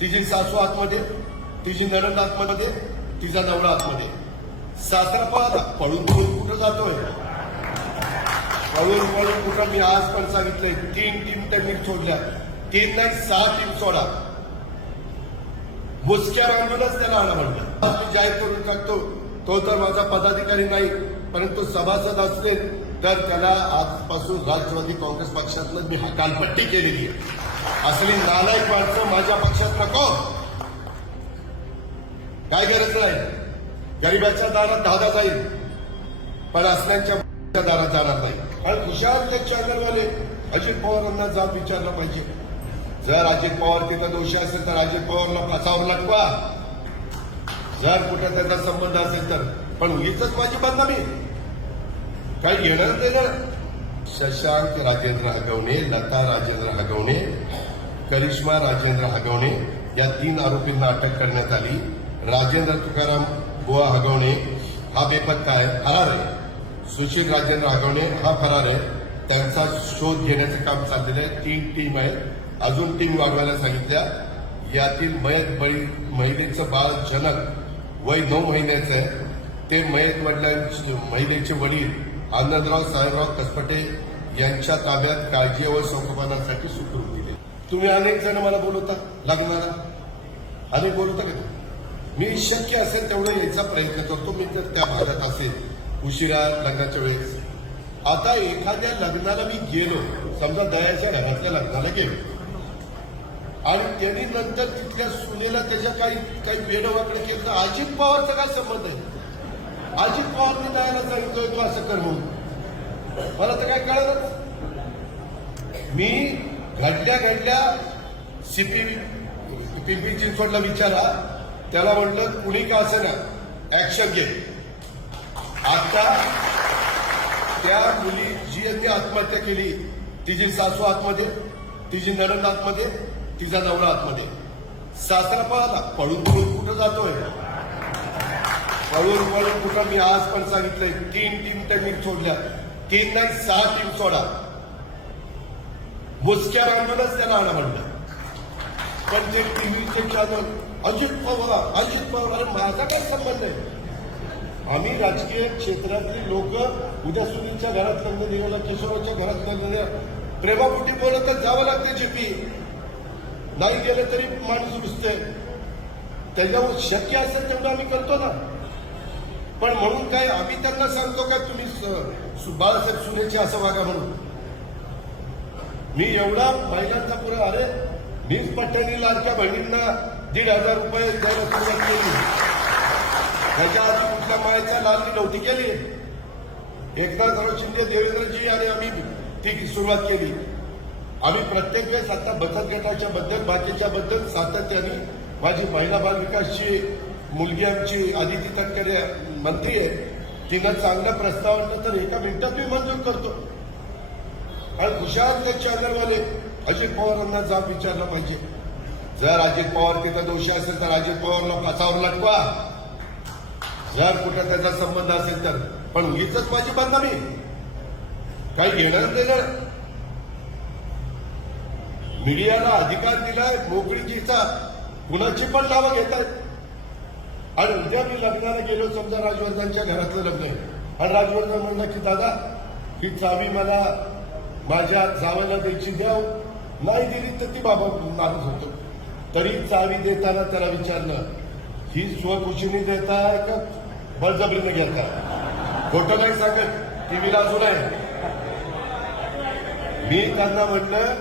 तिची सासू आतमध्ये तिची नरंद आतमध्ये तिचा नवरा आतमध्ये. सासरा पळाला पळून पळून कुठं जातोय? पळून पळून कुठं? मी आज पण सांगितलंय तीन टीम त्यांनी सोडल्या. तीन नाही सहा टीम सोडा. मुसक्या बांधूनच त्याला आणा म्हणलं जाहीर करून टाकतो तो तर माझा पदाधिकारी नाही परंतु सभासद असले तर त्याला आजपासून राष्ट्रवादी काँग्रेस पक्षातलं मी हकालपट्टी केलेली आहे. असली नालायक माणसं माझ्या पक्षात नको. काय गरज नाही. गरीबाच्या दारात धादा जाईल. पण असल्यांच्या दारात जाणार नाही. कारण हुशार चॅनलवाले अजित पवारांना जात विचारलं पाहिजे. जर अजित पवार तिथं दोषी असेल तर अजित पवारला फासावर लागवा जर कुठे त्याचा संबंध असेल तर. पण उगीच माझी बदनामी काही घेणार देणार. शशांक राजेंद्र हगवणे लता राजेंद्र हगवणे करिश्मा राजेंद्र हगवणे या तीन आरोपींना अटक करण्यात आली. राजेंद्र तुकाराम बुवा हगवणे हा बेपत्ता आहे फरार आहे. सुशील राजेंद्र हगवणे हा फरार आहे. त्यांचा शोध घेण्याचं काम चाललेलं आहे. तीन टीम आहेत. अजून टीम वाढवायला सांगितल्या. यातील मयत बळी महिलेचं बाळ जनक वय नऊ महिन्याचं आहे. ते मयत वडिलांचे महिलेचे वडील आनंदराव साहेबराव कसपटे यांच्या ताब्यात काळजी व संगोपनासाठी सुटून दिले तुम्ही अनेक जण मला बोलवता लग्नाला. अनेक बोलवता का? मी शक्य असेल तेवढं यायचा प्रयत्न करतो मी जर त्या भागात असेल उशिरा लग्नाच्या वेळेस. आता एखाद्या लग्नाला मी गेलो समजा दयाच्या घरातल्या लग्नाला गेलो. आणि त्यांनी नंतर तिथल्या सुनेला त्याच्या काही काही वेडवाकडे केलं तर अजित पवारचा काय संबंध आहे? अजित पवारने दयाला सांगितलं तू असं कर म्हणून. मला तर काय कळलं मी घडल्या घडल्या सीपी पिंपरी चिंचवडला विचारा. त्याला म्हटलं कुणी का असं ना ऍक्शन घे. आता त्या मुली जी यांनी आत्महत्या केली. तिची सासू आतमध्ये तिची नणंद आतमध्ये तिचा नवरा आतमध्ये. सासरा पळाला. पळून पळून कुठं जातोय? हळूहळू पळून कुठं मी आज पण सांगितलंय तीन टीम त्यांनी सोडल्या. तीन नाही सहा टीम सोडा. मुसक्या बांधूनच त्याला आणा म्हणलं. पण ते टीव्हीचे चॅनल अजित पवार अजित पवार माझा काय संबंध आहे? आम्ही राजकीय क्षेत्रातली लोक उद्या सुनीलच्या घरात लग्न निघालं किशोराच्या घरात लग्न दिल्या प्रेमापुटी बोलत तर जावं लागते जीपी नाही गेलं तरी माणूस घुसते त्याच्यावर शक्य असेल तेवढं आम्ही करतो ना. पण म्हणून काय आम्ही त्यांना सांगतो का तुम्ही स- सु- बाळासाहेब सुनेचे असं वागा म्हणून. मी एवढा महिलांचा पुरा अरे मीच पट्ट्याने लाडक्या बहिणींना दीड हजार रुपये द्यायला सुरुवात केली. त्याच्या आधी कुठल्या मायाच्या लालनी नव्हती केली. एकनाथराव शिंदे देवेंद्रजी आणि आम्ही ती सुरुवात केली. आम्ही प्रत्येक वेळेस आता बचत गटाच्या बद्दल बाकीच्या बद्दल सातत्याने माझी महिला बाल विकासची मुलगी आमची आदिती तटकरे मंत्री आहे. तिनं चांगला प्रस्ताव आणला तर एका मिनिटात मी मंजूर करतो. आणि खुशाल ते चॅनलवाले अजित पवारांना जाब विचारलं पाहिजे. जर अजित पवार तिथं दोषी असेल तर अजित पवारला पाचावर लटवा जर कुठं त्याचा संबंध असेल तर. पण उगीच माझी बदनामी. काही घेणं देणं. मीडियाला अधिकार दिलाय मोकळीकीचा कुणाची पण नावं घेतात आणि उद्या मी लग्नाला गेलो समजा राजवर्धनच्या घरातलं लग्न आहे. आणि राजवर्धन म्हणलं की दादा ही चावी मला माझ्या जावाला द्यायची द्याव नाही दिली तर ती बाबा नाराज होतो तरी चावी देताना त्याला विचारलं ही स्वखुशीने देताय का बळजबरीने घेताय? खोटं नाही सांगत टीव्हीला अजून आहे. मी त्यांना म्हटलं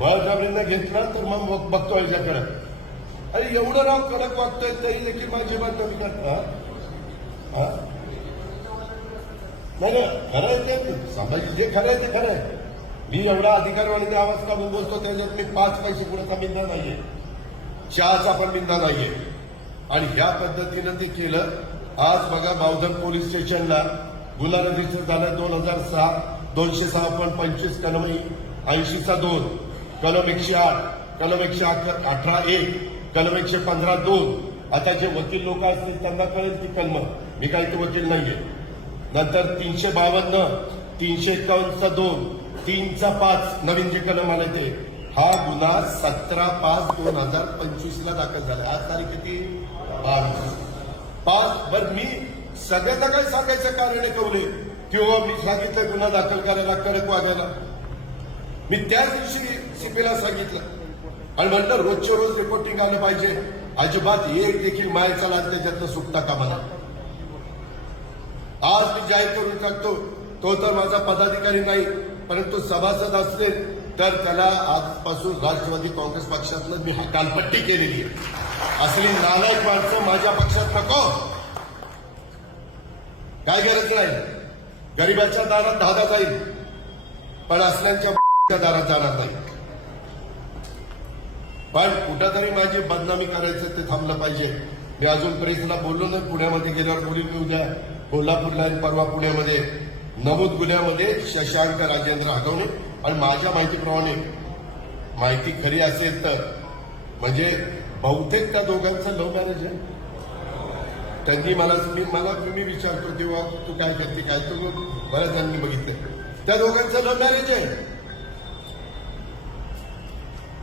बळजबरीने घेतलं तर मग बघ- बघतो याच्याकडे अरे एवढं राव कडक वागतोय तरी देखील माझी बात कमी करता नाही नाही खरं आहे ते. सांगायचं जे खरं आहे ते खरं आहे. मी एवढा अधिकारवाणीने आवाज काढून बोलतो त्याच्यात मी पाच पैसे पुढचा मिंदा नाहीये? चहाचा पण मिंदा नाहीये. आणि ह्या पद्धतीनं ते केलं आज बघा मावधन पोलीस स्टेशनला गुन्हा रजिस्टर झाला दोन हजार सहा दोनशे सहा पण पंचवीस कलम ऐंशीचा दोन कलम एकशे आठ कलम एकशे अठरा एक. कलम एकशे पंधरा दोन. आता जे वकील लोक असतील त्यांना कळेल ती कलम. मी काही ते वकील नाहीये. नंतर तीनशे बावन्न तीनशे एकावन्नचा दोन तीनचा पाच नवीन जे कलम आले ते. हा गुन्हा सतरा पाच दोन हजार पंचवीस ला दाखल झाला. आज तारीख किती? बावीस पाच. बर मी सगळ्यांना काय सांगायचं कारण कवले किंवा हो, मी सांगितलं गुन्हा दाखल करायला कडक वागायला. मी त्याच दिवशी सीपीला सांगितलं. आणि म्हणलं रोजच्या रोज रिपोर्टिंग आलं पाहिजे. अजिबात एक देखील मायचा लाग त्याच्यातलं सुटता कामा नये. आज मी जाहीर करून टाकतो तो तर माझा पदाधिकारी नाही परंतु सभासद असतील तर त्याला आजपासून राष्ट्रवादी काँग्रेस पक्षातलं मी हकालपट्टी केलेली आहे. असली नालायक माणसं माझ्या पक्षात नको. काय गरज नाही. गरिबाच्या दारात धादा जाईल पण असल्यांच्या दारात जाणार नाही. पण कुठंतरी माझी बदनामी करायचं ते थांबलं पाहिजे. मी अजून प्रेसला बोललो नाही पुण्यामध्ये गेल्यावर बोलील मी उद्या कोल्हापूरला आणि परवा पुण्यामध्ये नमूद गुन्ह्यामध्ये शशांक राजेंद्र आठवणे आणि माझ्या माहितीप्रमाणे माहिती खरी असेल तर म्हणजे बहुतेक त्या दोघांचं लव्ह मॅरेज आहे. त्यांनी मला मी मला मी विचारतो तेव्हा तू काय करते काय तू बऱ्याच जणांनी बघितलं. त्या दोघांचं लव्ह मॅरेज आहे.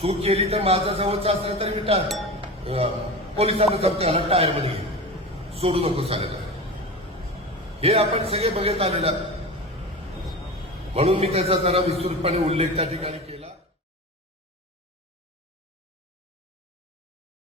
चूक केली तर माझा जवळचा असला तरी मी टाळ पोलिसांना जप्त त्याला टायरमध्ये घे. सोडू नको सांगायला हे आपण सगळे बघत आलेला म्हणून मी त्याचा जरा विस्तृतपणे उल्लेख त्या ठिकाणी केला.